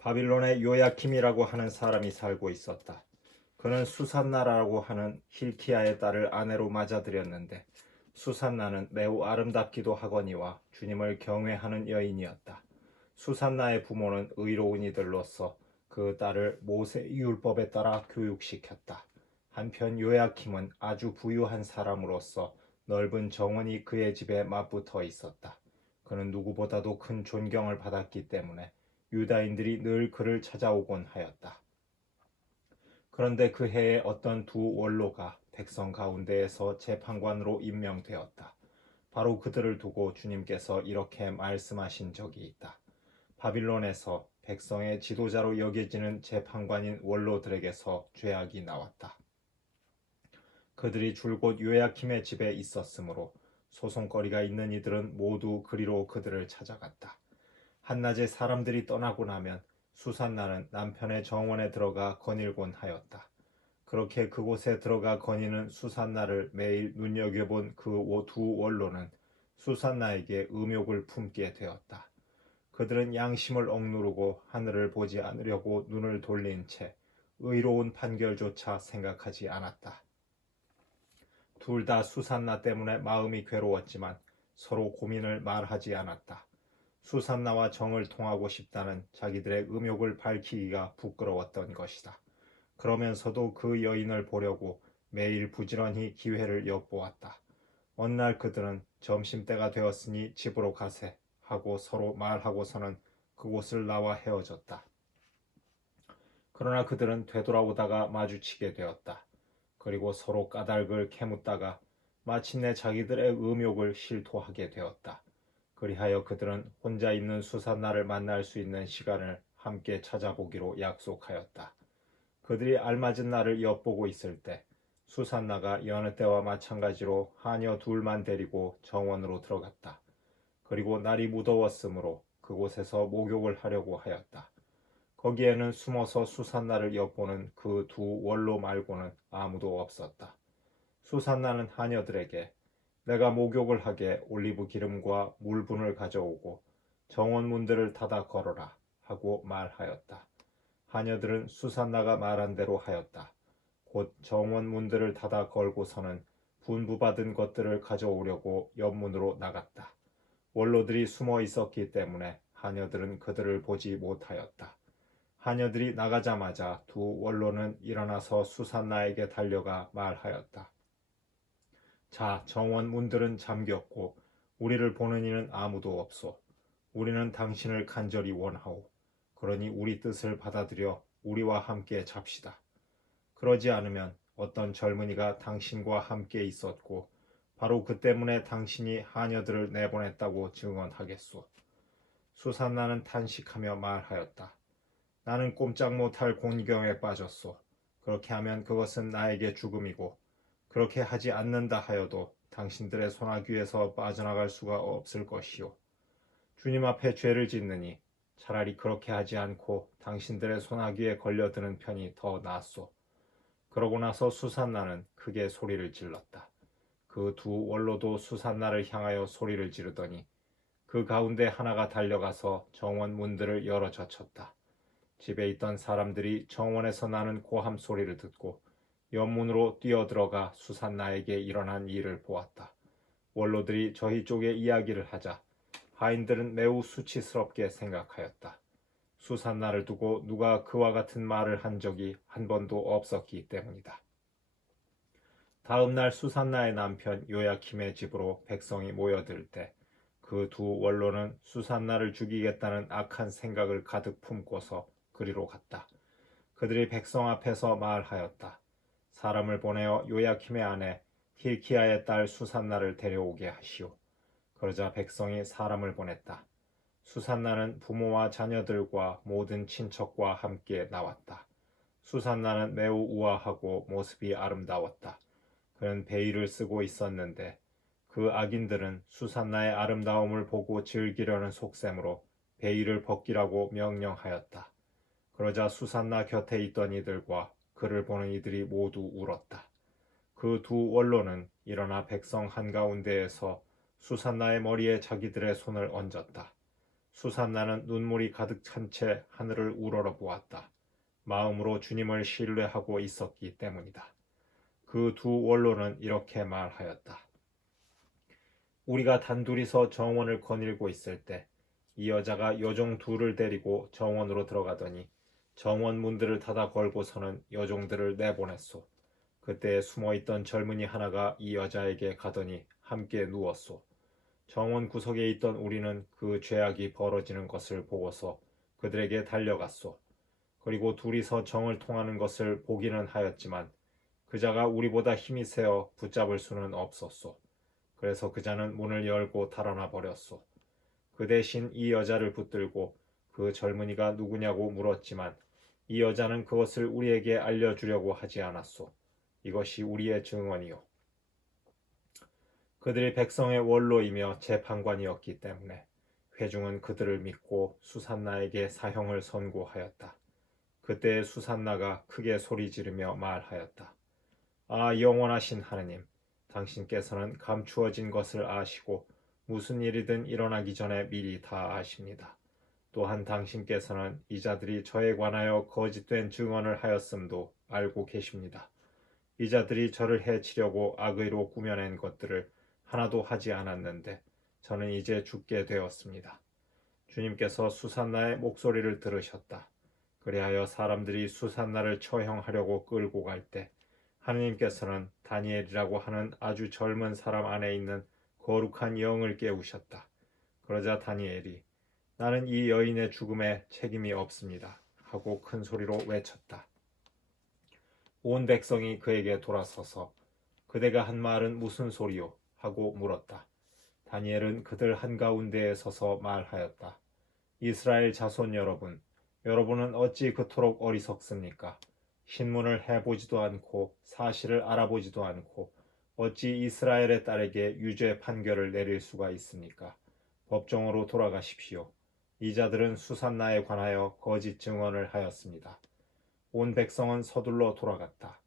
바빌론에 요야킴이라고 하는 사람이 살고 있었다. 그는 수산나라고 하는 힐키야의 딸을 아내로 맞아들였는데 수산나는 매우 아름답기도 하거니와 주님을 경외하는 여인이었다. 수산나의 부모는 의로운 이들로서 그 딸을 모세의 율법에 따라 교육시켰다. 한편 요야킴은 아주 부유한 사람으로서 넓은 정원이 그의 집에 맞붙어 있었다. 그는 누구보다도 큰 존경을 받았기 때문에 유다인들이 늘 그를 찾아오곤 하였다. 그런데 그 해에 어떤 두 원로가 백성 가운데에서 재판관으로 임명되었다. 바로 그들을 두고 주님께서 이렇게 말씀하신 적이 있다. 바빌론에서 백성의 지도자로 여겨지는 재판관인 원로들에게서 죄악이 나왔다. 그들이 줄곧 요야킴의 집에 있었으므로 소송거리가 있는 이들은 모두 그리로 그들을 찾아갔다. 한낮에 사람들이 떠나고 나면 수산나는 남편의 정원에 들어가 거닐곤 하였다. 그렇게 그곳에 들어가 거니는 수산나를 매일 눈여겨본 그 두 원로는 수산나에게 음욕을 품게 되었다. 그들은 양심을 억누르고 하늘을 보지 않으려고 눈을 돌린 채 의로운 판결조차 생각하지 않았다. 둘 다 수산나 때문에 마음이 괴로웠지만 서로 고민을 말하지 않았다. 수산나와 정을 통하고 싶다는 자기들의 음욕을 밝히기가 부끄러웠던 것이다. 그러면서도 그 여인을 보려고 매일 부지런히 기회를 엿보았다. 어느 날 그들은 점심때가 되었으니 집으로 가세 하고 서로 말하고서는 그곳을 나와 헤어졌다. 그러나 그들은 되돌아오다가 마주치게 되었다. 그리고 서로 까닭을 캐묻다가 마침내 자기들의 음욕을 실토하게 되었다. 그리하여 그들은 혼자 있는 수산나를 만날 수 있는 시간을 함께 찾아보기로 약속하였다. 그들이 알맞은 날을 엿보고 있을 때 수산나가 여느 때와 마찬가지로 하녀 둘만 데리고 정원으로 들어갔다. 그리고 날이 무더웠으므로 그곳에서 목욕을 하려고 하였다. 거기에는 숨어서 수산나를 엿보는 그 두 원로 말고는 아무도 없었다. 수산나는 하녀들에게 내가 목욕을 하게 올리브 기름과 물분을 가져오고 정원 문들을 닫아 걸어라 하고 말하였다. 하녀들은 수산나가 말한 대로 하였다. 곧 정원 문들을 닫아 걸고서는 분부받은 것들을 가져오려고 옆문으로 나갔다. 원로들이 숨어 있었기 때문에 하녀들은 그들을 보지 못하였다. 하녀들이 나가자마자 두 원로는 일어나서 수산나에게 달려가 말하였다. 자, 정원 문들은 잠겼고 우리를 보는 이는 아무도 없소. 우리는 당신을 간절히 원하오. 그러니 우리 뜻을 받아들여 우리와 함께 잡시다. 그러지 않으면 어떤 젊은이가 당신과 함께 있었고 바로 그 때문에 당신이 하녀들을 내보냈다고 증언하겠소. 수산나는 탄식하며 말하였다. 나는 꼼짝 못할 곤경에 빠졌소. 그렇게 하면 그것은 나에게 죽음이고 그렇게 하지 않는다 하여도 당신들의 소나귀에서 빠져나갈 수가 없을 것이요. 주님 앞에 죄를 짓느니 차라리 그렇게 하지 않고 당신들의 소나귀에 걸려드는 편이 더 낫소. 그러고 나서 수산나는 크게 소리를 질렀다. 그 두 원로도 수산나를 향하여 소리를 지르더니 그 가운데 하나가 달려가서 정원 문들을 열어 젖혔다. 집에 있던 사람들이 정원에서 나는 고함 소리를 듣고 옆문으로 뛰어들어가 수산나에게 일어난 일을 보았다. 원로들이 저희 쪽에 이야기를 하자 하인들은 매우 수치스럽게 생각하였다. 수산나를 두고 누가 그와 같은 말을 한 적이 한 번도 없었기 때문이다. 다음 날 수산나의 남편 요야킴의 집으로 백성이 모여들 때 그 두 원로는 수산나를 죽이겠다는 악한 생각을 가득 품고서 그리로 갔다. 그들이 백성 앞에서 말하였다. 사람을 보내어 요야킴의 아내 힐키야의 딸 수산나를 데려오게 하시오. 그러자 백성이 사람을 보냈다. 수산나는 부모와 자녀들과 모든 친척과 함께 나왔다. 수산나는 매우 우아하고 모습이 아름다웠다. 그는 베일을 쓰고 있었는데 그 악인들은 수산나의 아름다움을 보고 즐기려는 속셈으로 베일을 벗기라고 명령하였다. 그러자 수산나 곁에 있던 이들과 그를 보는 이들이 모두 울었다. 그 두 원로는 일어나 백성 한가운데에서 수산나의 머리에 자기들의 손을 얹었다. 수산나는 눈물이 가득 찬 채 하늘을 우러러 보았다. 마음으로 주님을 신뢰하고 있었기 때문이다. 그 두 원로는 이렇게 말하였다. 우리가 단둘이서 정원을 거닐고 있을 때 이 여자가 여종 둘을 데리고 정원으로 들어가더니 정원 문들을 닫아 걸고서는 여종들을 내보냈소. 그때 숨어있던 젊은이 하나가 이 여자에게 가더니 함께 누웠소. 정원 구석에 있던 우리는 그 죄악이 벌어지는 것을 보고서 그들에게 달려갔소. 그리고 둘이서 정을 통하는 것을 보기는 하였지만 그자가 우리보다 힘이 세어 붙잡을 수는 없었소. 그래서 그자는 문을 열고 달아나 버렸소. 그 대신 이 여자를 붙들고 그 젊은이가 누구냐고 물었지만 이 여자는 그것을 우리에게 알려주려고 하지 않았소. 이것이 우리의 증언이요. 그들이 백성의 원로이며 재판관이었기 때문에 회중은 그들을 믿고 수산나에게 사형을 선고하였다. 그때 수산나가 크게 소리 지르며 말하였다. 아, 영원하신 하느님, 당신께서는 감추어진 것을 아시고 무슨 일이든 일어나기 전에 미리 다 아십니다. 또한 당신께서는 이 자들이 저에 관하여 거짓된 증언을 하였음도 알고 계십니다. 이 자들이 저를 해치려고 악의로 꾸며낸 것들을 하나도 하지 않았는데 저는 이제 죽게 되었습니다. 주님께서 수산나의 목소리를 들으셨다. 그리하여 사람들이 수산나를 처형하려고 끌고 갈 때 하느님께서는 다니엘이라고 하는 아주 젊은 사람 안에 있는 거룩한 영을 깨우셨다. 그러자 다니엘이 나는 이 여인의 죽음에 책임이 없습니다 하고 큰 소리로 외쳤다. 온 백성이 그에게 돌아서서 그대가 한 말은 무슨 소리요? 하고 물었다. 다니엘은 그들 한가운데에 서서 말하였다. 이스라엘 자손 여러분, 여러분은 어찌 그토록 어리석습니까? 신문을 해보지도 않고 사실을 알아보지도 않고 어찌 이스라엘의 딸에게 유죄 판결을 내릴 수가 있습니까? 법정으로 돌아가십시오. 이 자들은 수산나에 관하여 거짓 증언을 하였습니다. 온 백성은 서둘러 돌아갔다.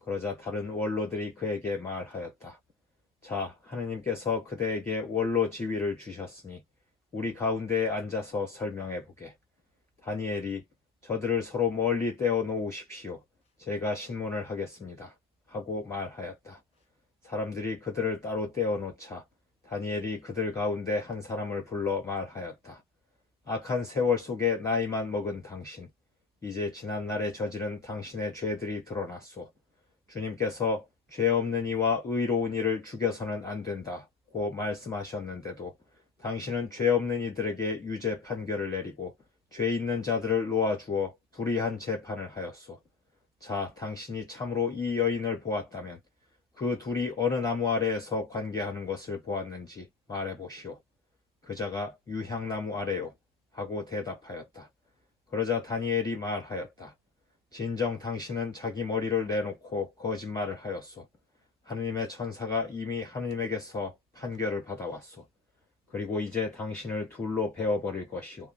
그러자 다른 원로들이 그에게 말하였다. 자, 하느님께서 그대에게 원로 지위를 주셨으니 우리 가운데에 앉아서 설명해 보게. 다니엘이 저들을 서로 멀리 떼어 놓으십시오. 제가 신문을 하겠습니다. 하고 말하였다. 사람들이 그들을 따로 떼어 놓자 다니엘이 그들 가운데 한 사람을 불러 말하였다. 악한 세월 속에 나이만 먹은 당신, 이제 지난날에 저지른 당신의 죄들이 드러났소. 주님께서 죄 없는 이와 의로운 이를 죽여서는 안 된다고 말씀하셨는데도 당신은 죄 없는 이들에게 유죄 판결을 내리고 죄 있는 자들을 놓아주어 불의한 재판을 하였소. 자, 당신이 참으로 이 여인을 보았다면 그 둘이 어느 나무 아래에서 관계하는 것을 보았는지 말해보시오. 그자가 유향나무 아래요 하고 대답하였다. 그러자 다니엘이 말하였다. 진정 당신은 자기 머리를 내놓고 거짓말을 하였소. 하느님의 천사가 이미 하느님에게서 판결을 받아왔소. 그리고 이제 당신을 둘로 베어버릴 것이오.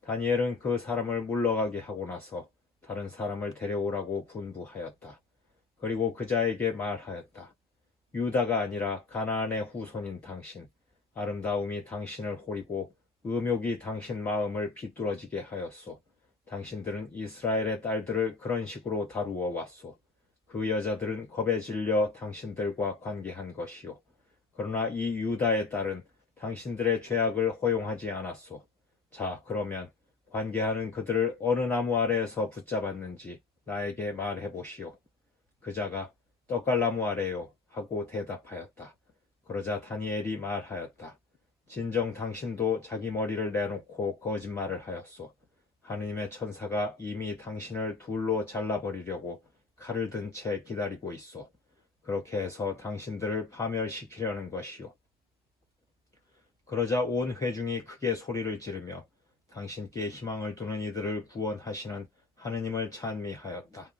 다니엘은 그 사람을 물러가게 하고 나서 다른 사람을 데려오라고 분부하였다. 그리고 그자에게 말하였다. 유다가 아니라 가나안의 후손인 당신, 아름다움이 당신을 호리고 음욕이 당신 마음을 비뚤어지게 하였소. 당신들은 이스라엘의 딸들을 그런 식으로 다루어 왔소. 그 여자들은 겁에 질려 당신들과 관계한 것이요. 그러나 이 유다의 딸은 당신들의 죄악을 허용하지 않았소. 자, 그러면 관계하는 그들을 어느 나무 아래에서 붙잡았는지 나에게 말해보시오. 그자가 떡갈나무 아래요 하고 대답하였다. 그러자 다니엘이 말하였다. 진정 당신도 자기 머리를 내놓고 거짓말을 하였소. 하느님의 천사가 이미 당신을 둘로 잘라버리려고 칼을 든 채 기다리고 있소. 그렇게 해서 당신들을 파멸시키려는 것이요. 그러자 온 회중이 크게 소리를 지르며 당신께 희망을 두는 이들을 구원하시는 하느님을 찬미하였다.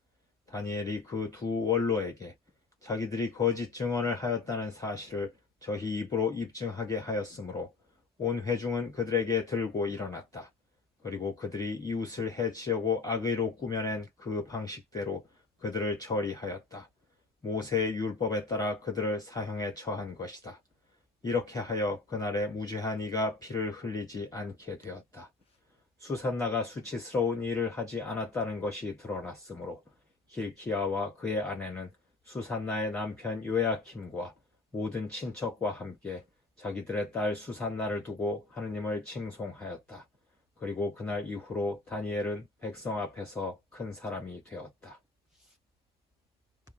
다니엘이 그 두 원로에게 자기들이 거짓 증언을 하였다는 사실을 저희 입으로 입증하게 하였으므로 온 회중은 그들에게 들고 일어났다. 그리고 그들이 이웃을 해치려고 악의로 꾸며낸 그 방식대로 그들을 처리하였다. 모세의 율법에 따라 그들을 사형에 처한 것이다. 이렇게 하여 그날에 무죄한 이가 피를 흘리지 않게 되었다. 수산나가 수치스러운 일을 하지 않았다는 것이 드러났으므로 hilki야와 그의 아내는 수산나의 남편 요야킴과 모든 친척과 함께 자기들의 딸 수산나를 두고 하느님을 칭송하였다. 그리고 그날 이후로 다니엘은 백성 앞에서 큰 사람이 되었다.